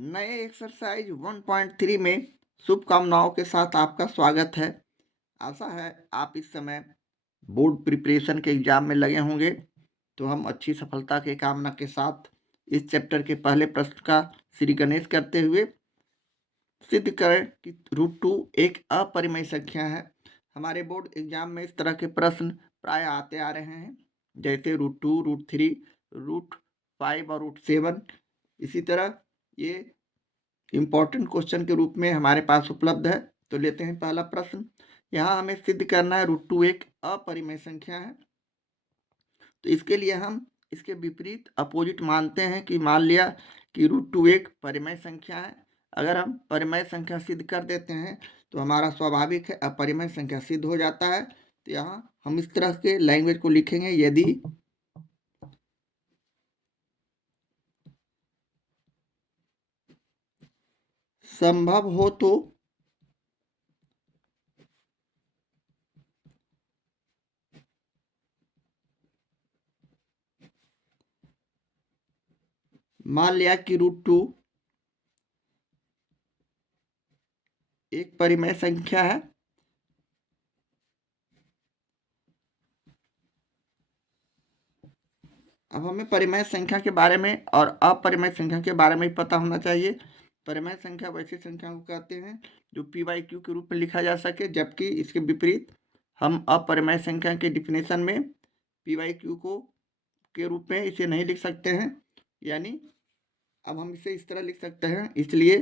नए एक्सरसाइज 1.3 में शुभकामनाओं के साथ आपका स्वागत है। आशा है आप इस समय बोर्ड प्रिपरेशन के एग्जाम में लगे होंगे, तो हम अच्छी सफलता की कामना के साथ इस चैप्टर के पहले प्रश्न का श्री गणेश करते हुए सिद्ध करें कि √2 एक अपरिमेय संख्या है। हमारे बोर्ड एग्जाम में इस तरह के प्रश्न प्राय आते आ रहे हैं, जैसे √2, √3, √5 और √7। इसी तरह ये इम्पोर्टेंट क्वेश्चन के रूप में हमारे पास उपलब्ध है। तो लेते हैं पहला प्रश्न। यहाँ हमें सिद्ध करना है √2 एक अपरिमेय संख्या है। तो इसके लिए हम इसके विपरीत अपोजिट मानते हैं कि मान लिया कि √2 एक परिमेय संख्या है। अगर हम परिमेय संख्या सिद्ध कर देते हैं तो हमारा स्वाभाविक है अपरिमेय संख्या सिद्ध हो जाता है। तो यहाँ हम इस तरह के लैंग्वेज को लिखेंगे, यदि संभव हो तो मान लिया कि √2 एक परिमेय संख्या है। अब हमें परिमेय संख्या के बारे में और अपरिमेय संख्या के बारे में ही पता होना चाहिए। परिमेय संख्या वैसी संख्या को कहते हैं जो p/q के रूप में लिखा जा सके, जबकि इसके विपरीत हम अपरिमेय संख्या के डिफिनेशन में p/q को के रूप में इसे नहीं लिख सकते हैं। यानी अब हम इसे इस तरह लिख सकते हैं, इसलिए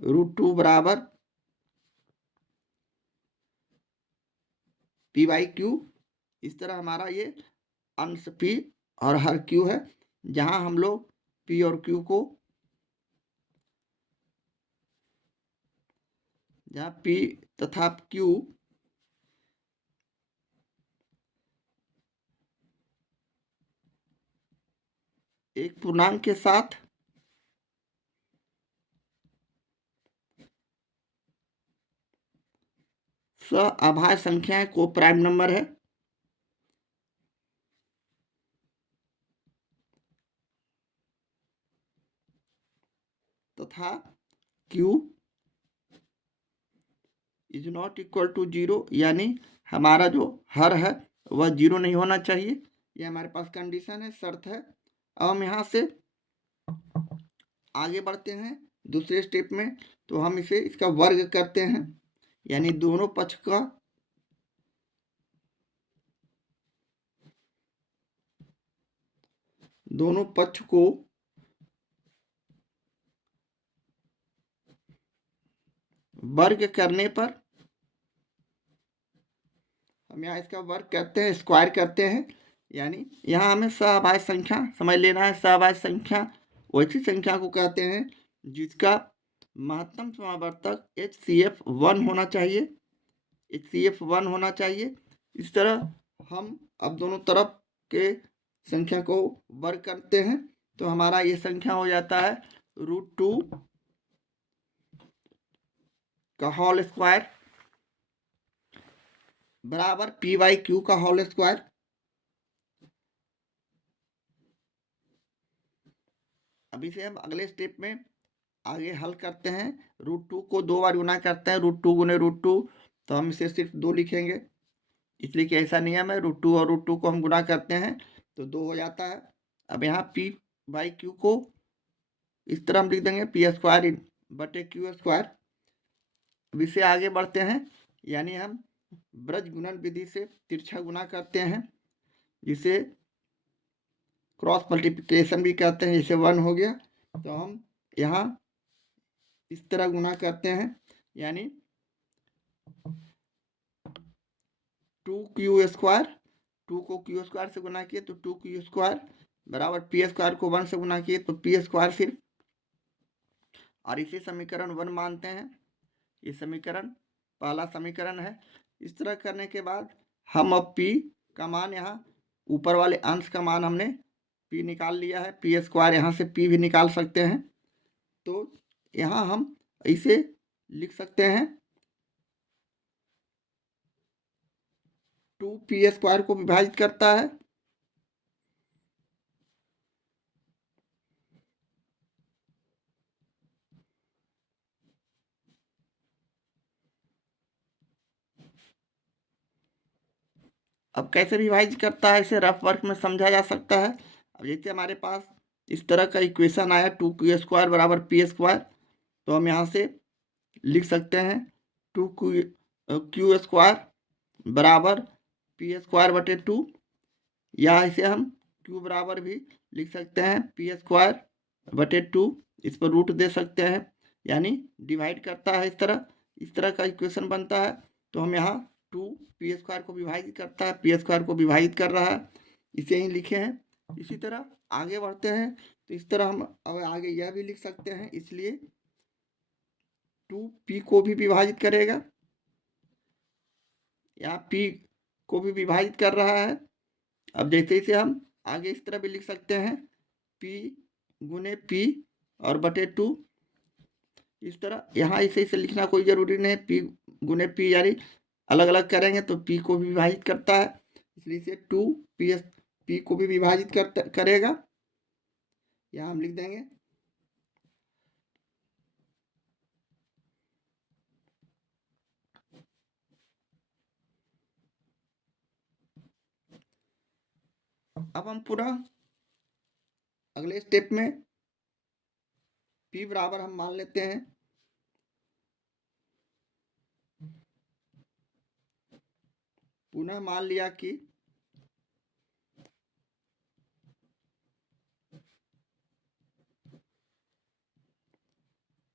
√2 बराबर p/q। इस तरह हमारा ये अंश p और हर q है, जहां हम लोग p और q को, जहाँ p तथा q एक पूर्णांक के साथ सअभाज्य संख्याएं को प्राइम नंबर है, तथा q is not equal to 0, यानी हमारा जो हर है वह 0 नहीं होना चाहिए। ये हमारे पास कंडीशन है, शर्त है। अब हम यहाँ से आगे बढ़ते हैं दूसरे स्टेप में। तो हम इसे इसका वर्ग करते हैं, यानी दोनों पक्ष को वर्ग करने पर हम यहाँ इसका वर्ग करते हैं, स्क्वायर करते हैं। यानी यहाँ हमें सअभाज्य संख्या समझ लेना है। सअभाज्य संख्या वैसी संख्या को कहते हैं जिसका महत्तम समावर्तक HCF 1 होना चाहिए। HCF 1 होना चाहिए। इस तरह हम अब दोनों तरफ के संख्या को वर्ग करते हैं, तो हमारा ये संख्या हो जाता है √2 का होल स्क्वायर बराबर p/q का होल स्क्वायर। अब इसे हम अगले स्टेप में आगे हल करते हैं। √2 को 2 बार गुना करते हैं, √2 गुने √2, तो हम इसे सिर्फ 2 लिखेंगे, इसलिए कि ऐसा नियम है। √2 और √2 को हम गुना करते हैं तो 2 हो जाता है। अब यहाँ p/q को इस तरह हम लिख देंगे p² / q²। अब इससे आगे बढ़ते हैं, यानी हम ब्रज गुणन विधि से तिरछा गुना करते हैं, जिसे क्रॉस मल्टीप्लिकेशन भी कहते हैं। जैसे 1 हो गया तो हम यहाँ इस तरह गुना करते हैं, यानी 2q², 2 को q² से गुना किए तो 2q² बराबर p² को 1 से गुना किए तो p² सिर्फ, और इसे समीकरण 1 मानते हैं। ये समीकरण पहला समीकरण है। इस तरह करने के बाद हम अब p का मान, यहाँ ऊपर वाले अंश का मान हमने p निकाल लिया है, p², यहाँ से p भी निकाल सकते हैं। तो यहाँ हम इसे लिख सकते हैं 2p² को विभाजित करता है अब कैसे विभाजित करता है इसे रफ वर्क में समझा जा सकता है। अब जैसे हमारे पास इस तरह का इक्वेशन आया 2q² बराबर p², तो हम यहाँ से लिख सकते हैं 2q² बराबर p²/2, या इसे हम q बराबर भी लिख सकते हैं p²/2, इस पर रूट दे सकते हैं, यानी डिवाइड करता है इस तरह का इक्वेशन बनता है। तो हम यहाँ 2p² को विभाजित करता है, p² को विभाजित कर रहा है, इसे ही लिखे हैं। इसी तरह आगे बढ़ते हैं, तो इस तरह हम अब आगे यह भी लिख सकते हैं, इसलिए 2p को भी विभाजित करेगा, यहाँ p को भी विभाजित कर रहा है। अब जैसे इसे हम आगे इस तरह भी लिख सकते हैं, p गुने p और बटे 2, इस तरह। यहाँ इसे लिखना कोई ज़रूरी नहीं, p गुने p यानी अलग अलग करेंगे तो p को भी विभाजित करता है, इसलिए इसे 2p को भी विभाजित करेगा, यहाँ हम लिख देंगे। अब हम पुनः अगले स्टेप में p बराबर हम मान लेते हैं पुनः मान लिया कि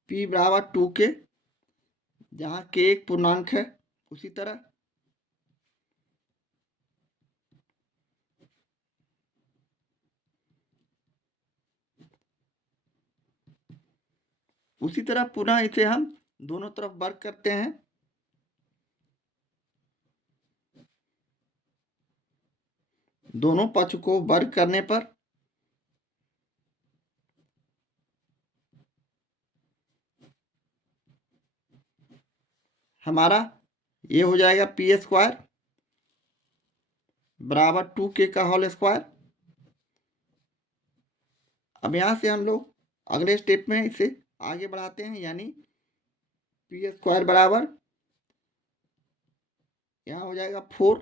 p बराबर 2k, जहाँ k एक पूर्णांक है। उसी तरह पुनः इसे हम दोनों तरफ वर्ग करते हैं, दोनों पक्ष को वर्ग करने पर हमारा ये हो जाएगा p² बराबर 2k का होल स्क्वायर। अब यहाँ से हम लोग अगले स्टेप में इसे आगे बढ़ाते हैं, यानी p² बराबर यहाँ हो जाएगा 4,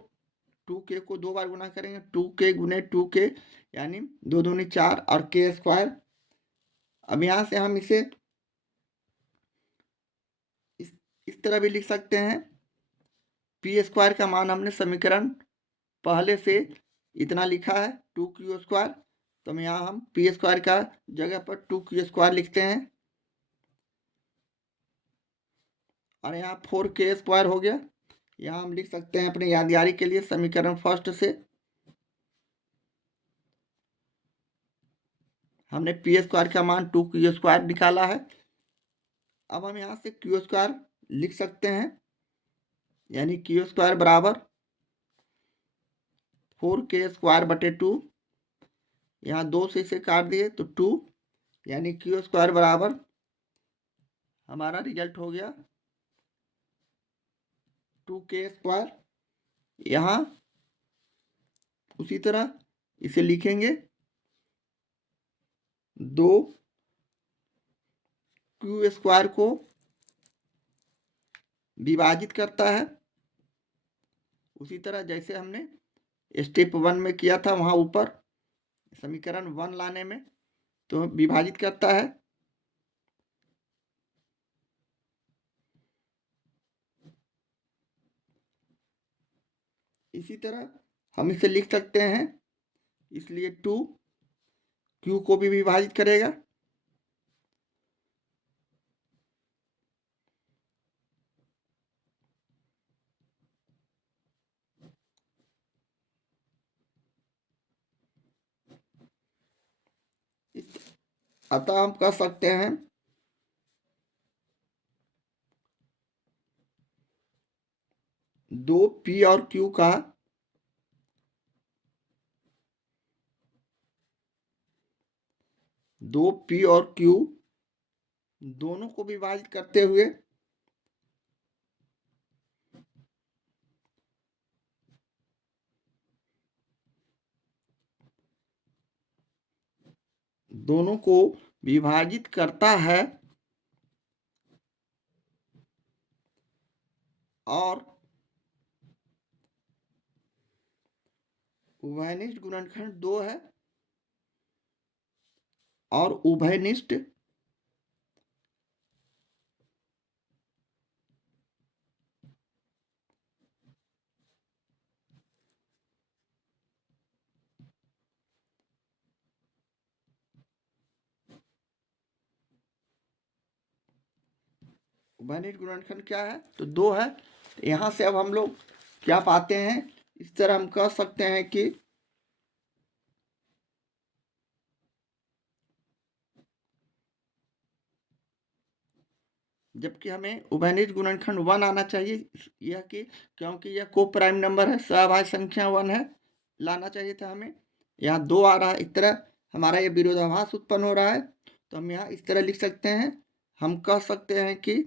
2k को 2 बार गुना करेंगे, 2k गुने 2k यानी 2 दूनी 4 और k²। अब यहाँ से हम इसे इस तरह भी लिख सकते हैं, p² का मान हमने समीकरण पहले से इतना लिखा है 2q², तो यहाँ हम p² का जगह पर 2q² लिखते हैं, और यहाँ 4k² हो गया। यहाँ हम लिख सकते हैं अपने यादगारी के लिए समीकरण फर्स्ट से हमने p² का मान 2q² निकाला है। अब हम यहाँ से q² लिख सकते हैं, यानी q² बराबर 4k²/2, यहाँ 2 से इसे काट दिए तो 2, यानी q² बराबर हमारा रिजल्ट हो गया 2k²। यहाँ उसी तरह इसे लिखेंगे 2q² को विभाजित करता है, उसी तरह जैसे हमने स्टेप 1 में किया था, वहाँ ऊपर समीकरण 1 लाने में तो विभाजित करता है। इसी तरह हम इसे लिख सकते हैं, इसलिए 2q को भी विभाजित करेगा, अतः हम कह सकते हैं 2p और q का दोनों को विभाजित करते हुए दोनों को विभाजित करता है, और उभयनिष्ठ गुणनखंड 2 है और उभयनिष्ठ उभयनिष्ठ गुणनखंड क्या है? तो 2 है। यहाँ से अब हम लोग क्या पाते हैं? इस तरह हम कह सकते हैं कि जबकि हमें उभयनिष्ठ गुणनखंड 1 आना चाहिए, यह कि क्योंकि यह को प्राइम नंबर है, सहभाज्य संख्या 1 है, लाना चाहिए था हमें। यहाँ 2 आ रहा है, इस तरह हमारा ये विरोधाभास उत्पन्न हो रहा है। तो हम यहाँ इस तरह लिख सकते हैं, हम कह सकते हैं कि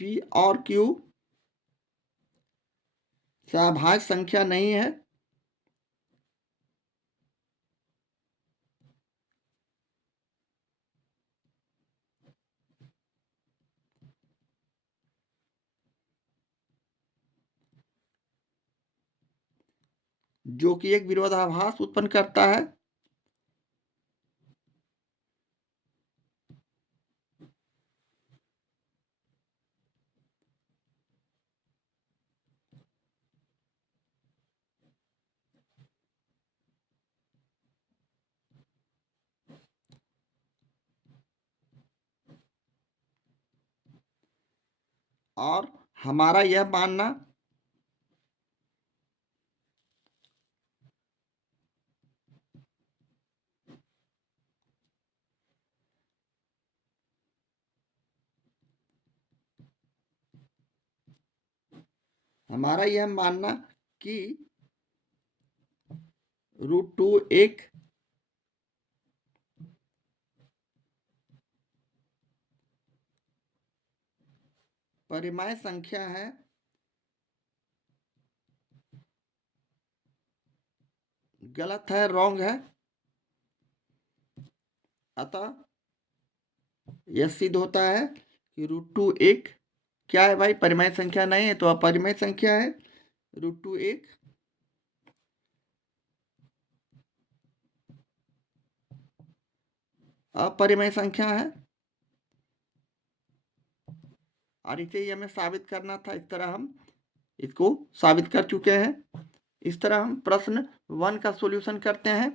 P और Q सहभाज्य संख्या नहीं है, जो कि एक विरोधाभास उत्पन्न करता है। और हमारा यह मानना कि √2 एक परिमेय संख्या है, गलत है, रॉन्ग है। अतः यह सिद्ध होता है कि √2 एक क्या है भाई? परिमेय संख्या नहीं है, तो अपरिमेय संख्या है। √2 एक अपरिमेय संख्या है और इसे ही हमें साबित करना था। इस तरह हम इसको साबित कर चुके हैं। इस तरह हम प्रश्न 1 का सॉल्यूशन करते हैं।